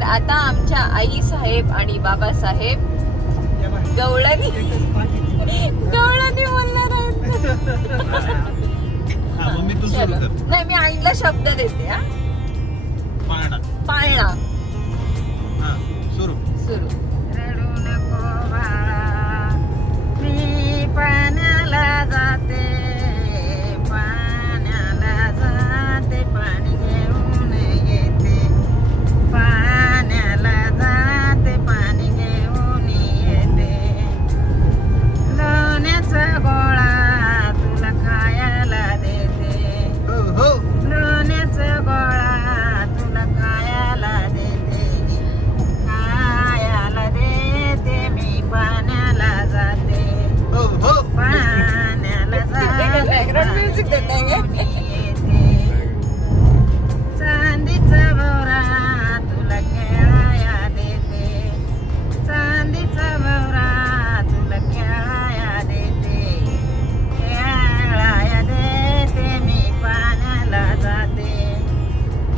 तर आता आमच्या आई साहेब आणि बाबासाहेब गवळणी बोलणार आहेत. नाही, मी आईला शब्द देते. हा, पाळणा. सुरू. रडू नको बाळा, मी पाण्याला जाते, पाण्याला जाते, पाणी घेऊन येते, पाण्याला जाते, पाणी घेऊन येते. लोण्याचा गोळा तुला खायला देते, लोण्याचा गोळा तुला खायला देते, खायला देते, मी पाण्याला जाते, पाण्याला जाते, चांदीचा भवरा तुला खेळाया देते, चांदीचा भवरा तुला खेळाया देते, खेळाया देते, मी पाण्याला जाते,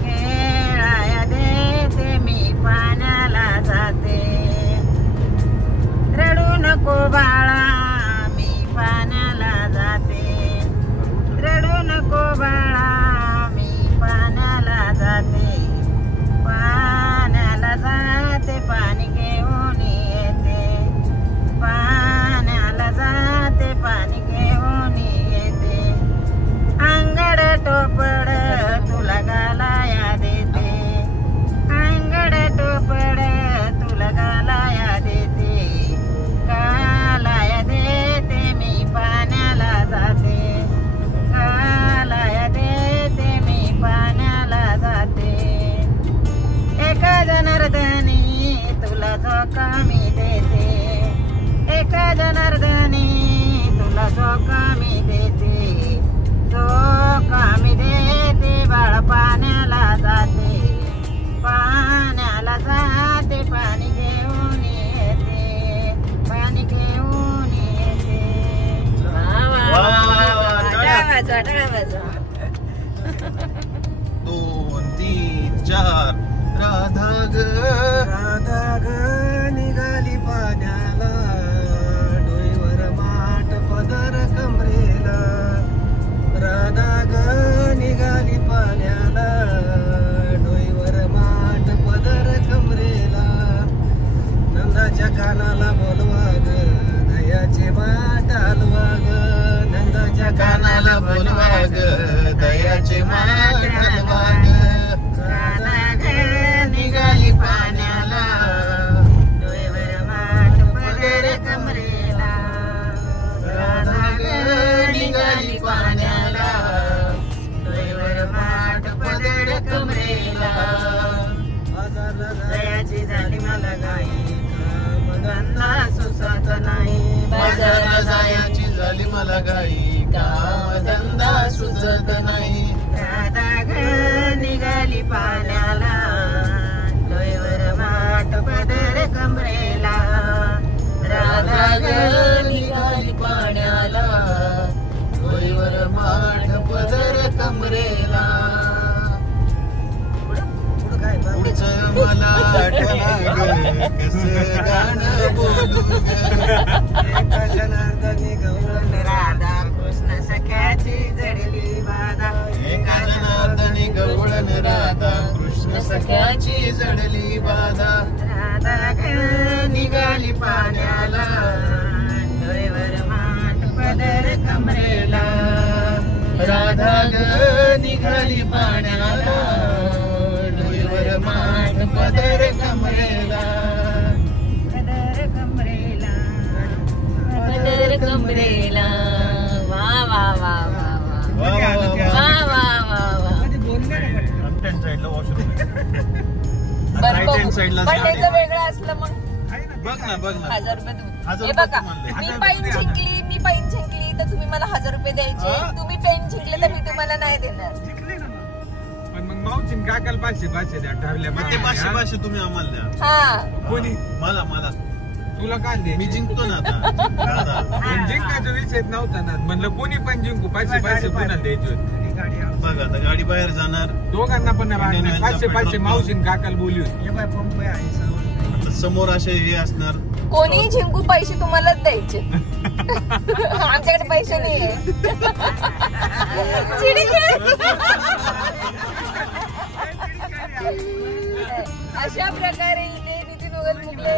खेळाया देते, मी पाण्याला जाते. रडू नको बाळा, मी पाण्याला जाते, रडू नको बाळा, मी पाण्याला जाते, पाण्याला जाते, पाणी घेऊन येते, पाण्याला जाते, पाणी घेऊन येते. अंगड टोपड तुला घालाया देते, अंगड टोपड तुला घालाया देते, घालाया देते, मी पाण्याला जाते, घालाया देते, मी पाण्याला जाते. एका जनार्दनी तुला झोका मी देते, एका जनार्दनी तुला झोका मी देते, झोका मी देते, बाळ पाण्याला जाते, पाण्याला जाते, पाणी घेऊन येते, पाणी घेऊन येते. दोन तीन चार. राधा ग निघाली पाण्याला, डोईवर माठ पदर कमरेला, राधा ग निघाली पाण्याला, डोईवर माठ पदर कमरेला. नंदाच्या कानाला बोलवा ग, दयाचे माठ हलवा ग, नंदाच्या कानाला बोलवा ग, दयाचे माठ हलवा ग. राधा ग निघाली पाण्याला, डोईवर माठ पदर कमरेला, राधा ग निघाली पाण्याला, डोईवर माठ पदर कमरेला. दयाची झाली मला गाई, कामधंदा सुचत नाही, बाजारला जायची झाली मला घाई, कामधंदा सुचत नाही. राधा ग निघाली पाण्याला, डोईवर माठ पदर कमरेला, राधा ग निघाली पाण्याला, डोईवर माठ पदर कमरेला. पुढचं मला आठवलं ग, कसं गाणं बोलू ग. एका जनार्दनी गवळण राधा, कृष्ण सख्याची जडली बाधा, एका जनार्दनी गवळण राधा, कृष्ण सख्याची जडली बाधा. राधा ग निघाली पाण्याला, डोईवर माठ पदर कमरेला, राधा ग निघाली पाण्याला, डोईवर माठ पदर कमरेला, पदर कमरेला, पदर कमरेला. वा वा वा वा वा वा वा वा. लेफ्ट हँड साइडला वॉशरूम बरं बघू. पण त्याचं वेगळं असलं मग बघ ना 1000 रुपये तुम्ही. 1000 हे बघा, रुपये मी पेन जिंकली तर तुम्ही मला 1000 रुपये द्यायचे, तुम्ही पेन जिंकले तर मी तुम्हाला नाही देणार. पण मग मावशीन काकाला 500 द्या ठरल्या. मग ते 500 तुम्ही आम्हाला द्या. हा कोणी मला तुला काय दे? मी जिंकतो ना आता. जिंकायचा विषय नव्हता ना, म्हणलं कोणी पण जिंकू, 500 कोणाला द्यायचे होते. गाडी बघा आता गाडी बाहेर जाणार. दोघांना पण नाही इंडियन मागणार. ऑइलचा 500 पेट्रोल मावशीन काकाला बोलली होती. हे बाय पंप आहे आता समोर असे हे असणार. कोणीही जिंकू पैसे तुम्हालाच द्यायचे. आमच्याकडे पैसे नाहीये. अशा प्रकारे इथे नितीन उगलमुगले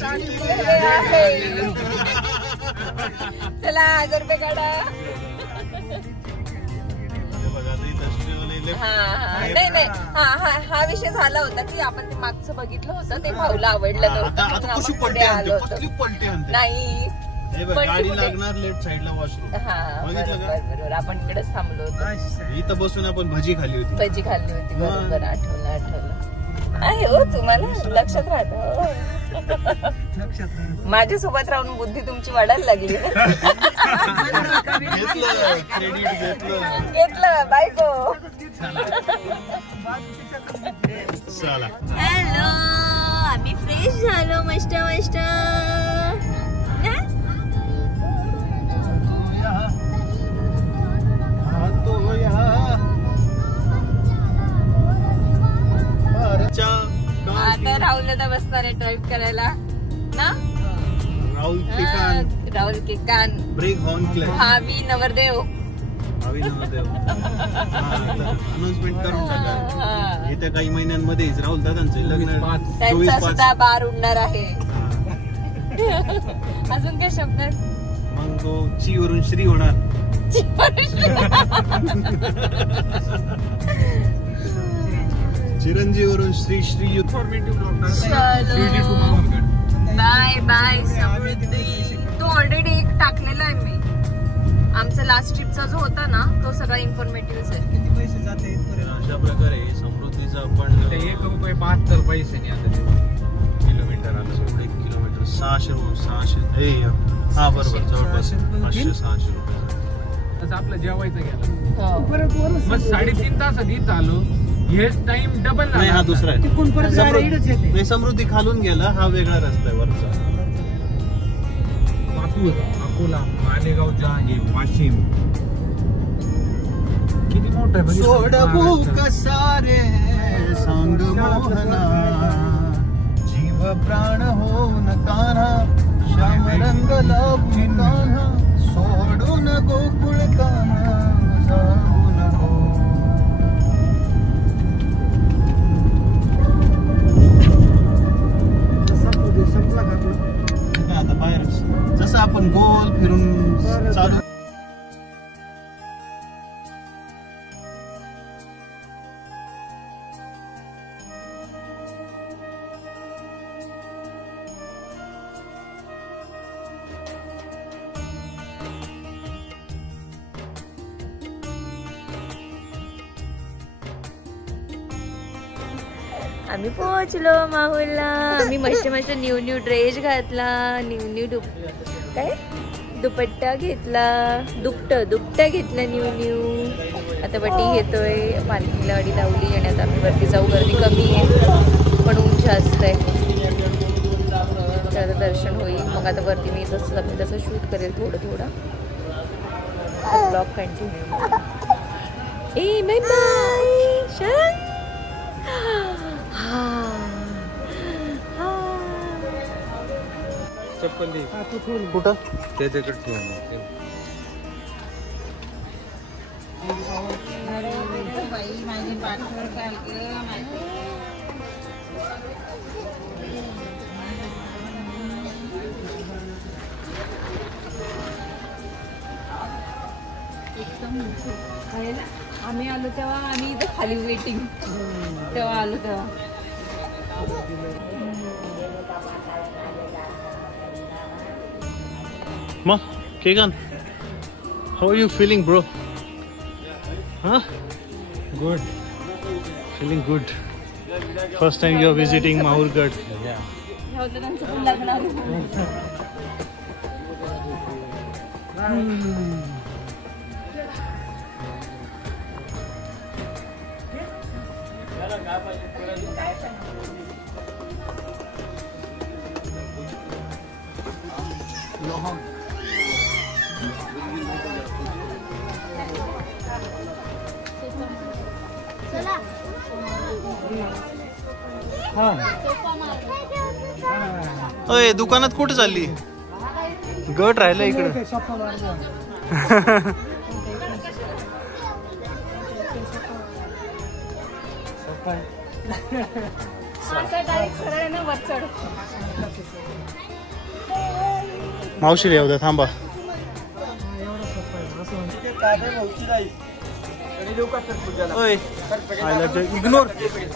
जिंकलेले आहे. चला 1000 रुपये काढा. बघा आता इथं स्टेवले लेफ्ट. नाही हा विषय झाला होता की आपण ते मागचं बघितलं होतं ते भाऊला आवडलं नव्हतं आता म्हणून कशी आपण पलटी पुढे आणते, आलो कसली होतो. पलटी आणते. नाही हे बघ पलटी गाडी कुठे? लागणार लेफ्ट साइडला वॉशरूम. हा बघितलं का? बरोबर आपण इकडेच थांबलो होतो. इथं बसून आपण भजी खाली होती. भजी खाल्ली होती बरोबर आठवलं आहे हो तुम्हाला लक्षात राहत. माझ्यासोबत राहून बुद्धी तुमची वाढायला लागली. घेतलं क्रेडिट घेतलं बायको. चला हॅलो आम्ही फ्रेश झालो मस्त मस्त. आता राहुल दादा बसणार आहे ड्राईव्ह करायला ना. Rahul Kekan brake horn clutch. भावी नवरदेव. अनाउन्समेंट करून टाका. येत्या काही महिन्यांमध्येच राहुल दादांचं लग्न. त्यांचा सुद्धा बार उडणार आहे. अजून काय शब्द. मग तो ची वरून श्री होणार. चिरंजीव वरून श्री श्री बाय बाय समृद्धी. तो ऑलरेडी एक टाकलेला आहे मी. आमचा लास्ट ट्रिपचा जो होता ना तो सगळा इन्फॉर्मेटिव्ह आहे. किती पैसे जाते इथपर्यंत? अशा प्रकारे समृद्धीचा आपण ₹1.72 आता किलोमीटर आलं. 1 किलोमीटर 600 हा बरोबर जवळपास 500-600 रुपये. आपलं जेवायचं गेला परत वरून मग 3.5 तासात इथं आलो. हेच टाइम डबल नाही हा दुसरा आहे. तिकडून परत गाडी इकडेच येते. नाही समृद्धी खालून गेला हा वेगळा रस्ता आहे वरचा. पातूर अकोला मालेगाव जहांगीर वाशिम किती मोठं आहे. सोडवू कसारे सांग मोहना जीव प्राण होऊन कान्हा श्याम रंग लावून कान्हा सोडून गोकुळ कान्हा जाऊ नको. संपला का आता बाहेर जसं आपण गोल फिरून चालू. आम्ही पोहोचलो माहुलला. आम्ही मस्त मस्त न्यू ड्रेस घातला. न्यू काय दुपट्टा घेतला. दुपट्टा घेतला न्यू. आता वटी घेतोय. पालखीला अडी लावली आणि आता आम्ही वरती जाऊ. गर्दी कमी आहे पण ऊन जास्त आहे. तर दर्शन होईल. मग आता वरती मी जसं तसं शूट करेल थोडं ब्लॉग कंटिन्यू. ए बाय बाय शरण. चप्पल दे कुठं त्याच्याकडे ठेवा. आम्ही आलो तेव्हा आम्ही इथं खाली वेटिंग तेव्हा आलो तेव्हा. Ma, Kegan, how are you feeling, bro? Huh? Good. Feeling good. First time you are visiting Mahurgarh. त्यांचं पण लग्न. अय दुकानात कुठे चालली? गट राहिला इकडे. मावशी येऊ द्या थांबा. इग्नोर.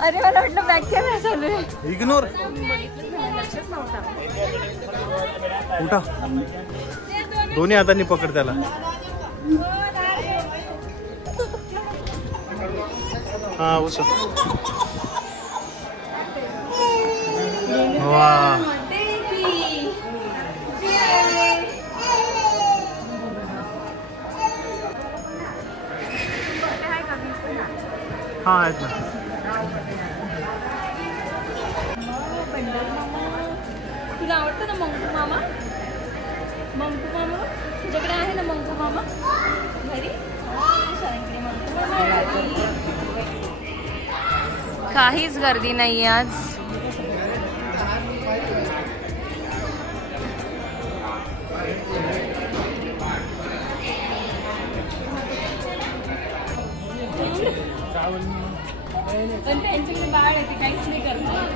अरे मला वाटलं बॅक कॅमेरा चालू आहे. इग्नोर. उठा. दोन्ही हातांनी पकड त्याला. हा उचल. वा हा आहेत ना. तुला आवडतं ना मंकू मामा? मंकू मामा तुझ्याकडे आहे ना मंकू मामा घरी? काहीच गर्दी नाही आज. त्यांच्याकडे बाळ आहे, ते काहीच नाही करणार.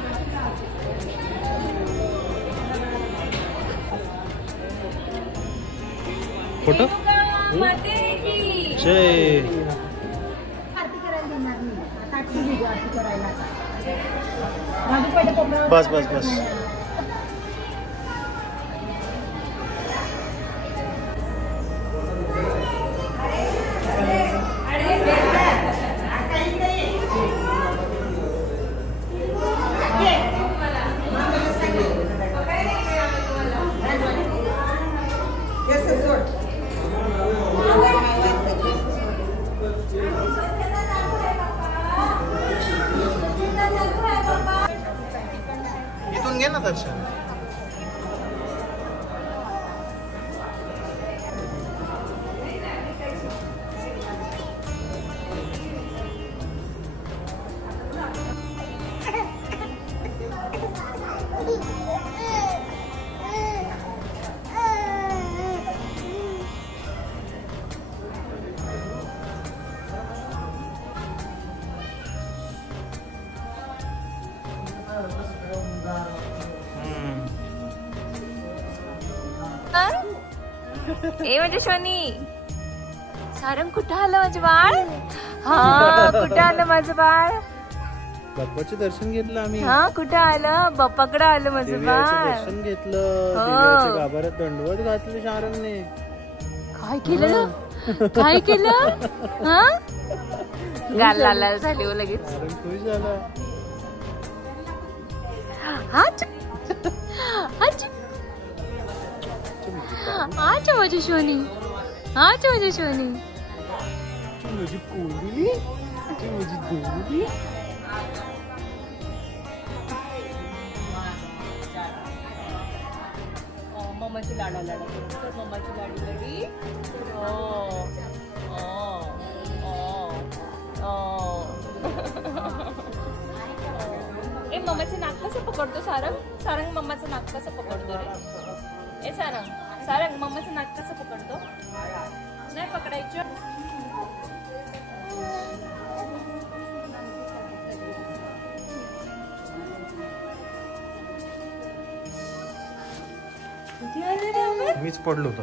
फोटो जय. बस बस बस. इथून घे ना दर्शन. ए म्हणजे शनी सारंग कुठं आलं माझं बाळ? हा कुठं आलं माझं बाळ? बाप्पाचे दर्शन घेतलं आम्ही. हा कुठं आलं? बाप्पाकडे आलं माझं बाळ. दर्शन घेतलं. देवाच्या गाभाऱ्यात दंडवत घातली शारणने. काय केलं? काय केलं? हा गाल लाल लाल झाली हो लगेच. खुश झाला. अच्छा माझी शोनी. अच्छा माझी शोनी. माझी कोंडली. माझी दोंडी. मम्माची लाडा लाडा. मम्माची लाडी लाडी. ए मम्माचं नाक कसं पकडतो सारंग? सारंग मम्माचं नाक कसं पकडतो रे? ए सारंग सारंग मम्माचं नाक कसं पकडतो? नाही पकडायचं. मीच पडलो होतो.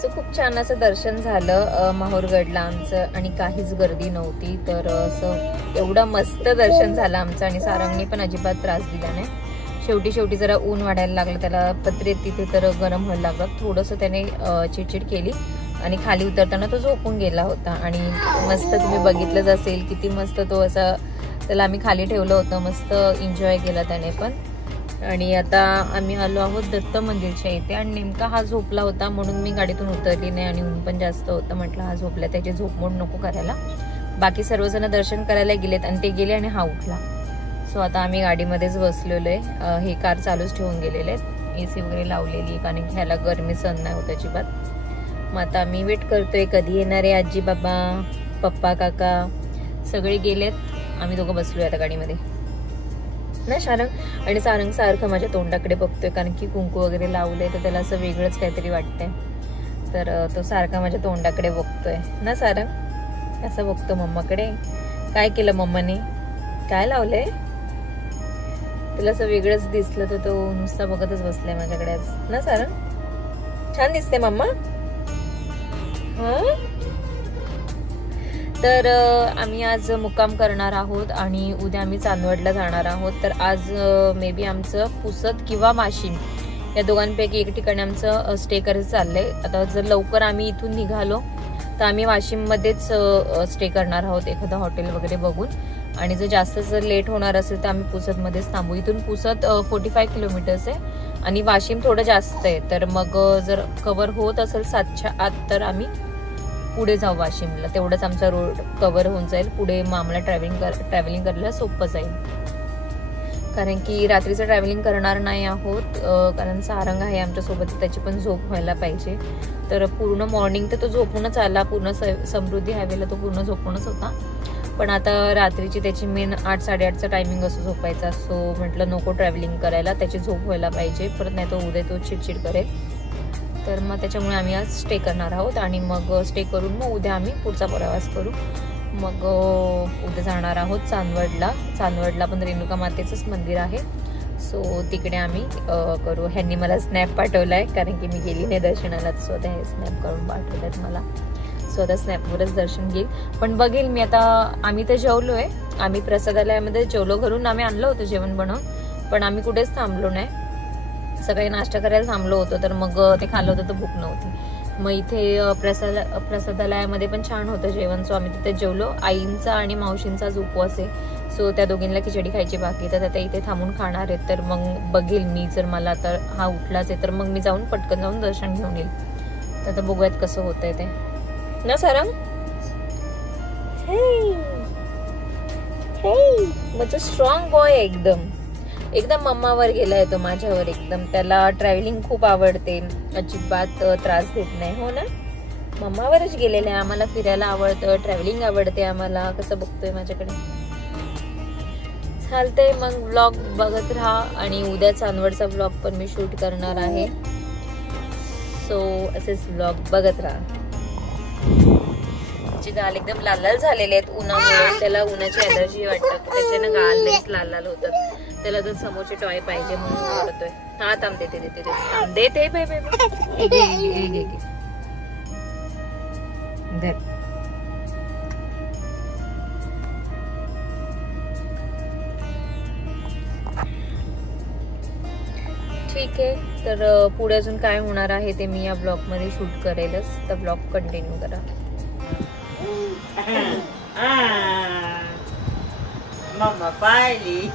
सो खूप छान असं दर्शन झालं माहूरगडला आमचं आणि काहीच गर्दी नव्हती. तर असं एवढं मस्त दर्शन झालं आमचं आणि सारंगने पण अजिबात त्रास दिला नाही. शेवटी जरा ऊन वाढायला लागलं, त्याला पत्रेत तिथे तर गरम व्हायला लागलं. थोडंसं त्याने चिडचिड केली आणि खाली उतरताना तो झोपून गेला होता. आणि मस्त तुम्ही बघितलंच असेल किती मस्त तो असा, त्याला आम्ही खाली ठेवलं होतं, मस्त एन्जॉय केला त्याने पण. आणि आता आम्ही आलो आहोत दत्त मंदिरच्या इथे आणि नेमका हा झोपला होता म्हणून मी गाडीतून उतरली नाही आणि ऊन पण जास्त होतं. म्हटलं हा झोपला, त्याची झोपमोड नको करायला. बाकी सर्वजण दर्शन करायला गेलेत आणि ते गेले आणि हा उठला. सो आता आम्ही गाडीमध्येच बसलेलो आहे. हे कार चालूच ठेवून गेलेले आहेत, AC वगैरे लावलेली आहे कारण की ह्याला गरमी सहन नाही होत अजिबात. मग आता आम्ही वेट करतोय कधी येणार आहे आजी बाबा, पप्पा काका सगळे गेलेत, आम्ही दोघं बसलोय आता गाडीमध्ये ना सारंग. आणि सारंग सारखं माझ्या तोंडाकडे बघतोय कारण की कुंकू वगैरे लावलंय तर त्याला असं वेगळंच काहीतरी वाटतंय. तर तो सारखा माझ्या तोंडाकडे बघतोय ना सारंग, असं बघतो मम्माकडे. काय केलं मम्माने, काय लावलंय, तुला असं वेगळंच दिसलं तर तो नुसता बघतच बसलाय माझ्याकडे आज ना सारंग. छान दिसते मम्मा. तर आम्ही आज मुक्काम करणार आहोत आणि उद्या आम्ही चांदवडला जाणार आहोत. तर आज मे बी आमचं पुसद किंवा वाशिम या दोघांपैकी एक ठिकाणी आमचं स्टे करायचं चाललंय. आता जर लवकर आम्ही इथून निघालो तर आम्ही वाशिममध्येच स्टे करणार आहोत एखादं हॉटेल वगैरे बघून. आणि जर जास्त जर लेट होणार असेल तर आम्ही पुसदमध्येच थांबू. इथून पुसद 45 किलोमीटर्स आहे आणि वाशिम थोडं जास्त आहे. तर मग जर कव्हर होत असेल 7च्या आत तर आम्ही पुढे जाऊ वाशिमला, तेवढंच आमचा रोड कव्हर होऊन जाईल. पुढे मग आम्हाला ट्रॅव्हलिंग करायला सोपं जाईल कारण की रात्रीचं ट्रॅव्हलिंग करणार नाही आहोत कारण सारंग आहे आमच्यासोबत, त्याची पण झोप व्हायला पाहिजे. तर पूर्ण मॉर्निंग तर तो झोपूनच आला, पूर्ण समृद्धी हायवेला तो पूर्ण झोपूनच होता. पण आता रात्रीची त्याची मेन 8-8:30चा टायमिंग असं झोपायचा. सो म्हटलं नको ट्रॅव्हलिंग करायला, त्याची झोप व्हायला पाहिजे, परत नाही तो उद्या तो चिडचिड करेल. तर मग त्याच्यामुळे आम्ही आज स्टे करणार आहोत आणि मग स्टे करून मग उद्या आम्ही पुढचा प्रवास करू. मग उद्या जाणार आहोत चांदवडला पण रेणुका मातेचंच मंदिर आहे. सो तिकडे आम्ही करू. ह्यांनी मला स्नॅप पाठवलाय कारण की मी गेली नाही दर्शनाला, स्वतः हे स्नॅप करून पाठवतात मला. स्वतः स्नॅपवरच दर्शन घेईल. पण बघेल मी आता. आम्ही तर जेवलोय, आम्ही प्रसादालयामध्ये जेवलो, घरून आम्ही आणलं होतं जेवण बनवून, पण आम्ही कुठेच थांबलो नाही. सकाळी नाश्ता करायला थांबलो होतो तर मग ते खाल्लं होतं तर भूक नव्हती. मग इथे प्रसादालयामध्ये पण छान होतं जेवण. सो आम्ही तिथे जेवलो. आईंचा आणि मावशींचाच उपवास आहे, सो त्या दोघींना खिचडी खायची बाकी, तर त्या इथे थांबून खाणार आहेत. तर मग बघेल मी, जर मला तर हा उठलाच आहे तर मग मी जाऊन पटकन जाऊन दर्शन घेऊन येईल. तर आता बघूयात कसं होतंय ते ना सारंग. माझं स्ट्रॉंग बॉय एकदम मम्मावर गेलाय तो माझ्यावर एकदम. त्याला ट्रॅव्हलिंग खूप आवडते, अजिबात त्रास देत नाही. हो ना, मम्मावरच गेलेला आहे. आम्हाला फिरायला आवडतं, ट्रॅव्हलिंग आवडते आम्हाला. कसं बघतोय माझ्याकडे. चालतंय मग, व्लॉग बघत राहा आणि उद्या चांदवडचा व्लॉग पण मी शूट करणार आहे. सो असेच व्लॉग बघत राहा. त्याचे गाल एकदम लाल लाल झालेले आहेत उन्हामुळे. त्याला उन्हाची एलर्जी वाटतात, त्याच्यानं गाल लईच लाल लाल होतात. त्याला तर समोरचे टॉय पाहिजे म्हणून ओरडतोय. हा थांब, देते ठीक आहे. तर पुढे अजून काय होणार आहे ते मी या ब्लॉग मध्ये शूट करेलच. तर ब्लॉग कंटिन्यू करा. मम्मा पाहिली.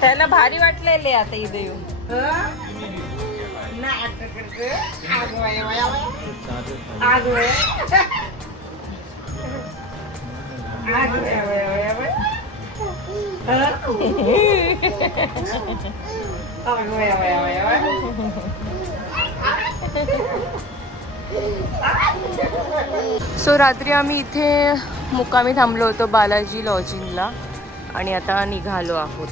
त्याला भारी वाटलेले आता इथे येऊन. सो रात्री आम्ही इथे मुक्कामी थांबलो होतो बालाजी लॉजिंगला आणि आता निघालो आहोत.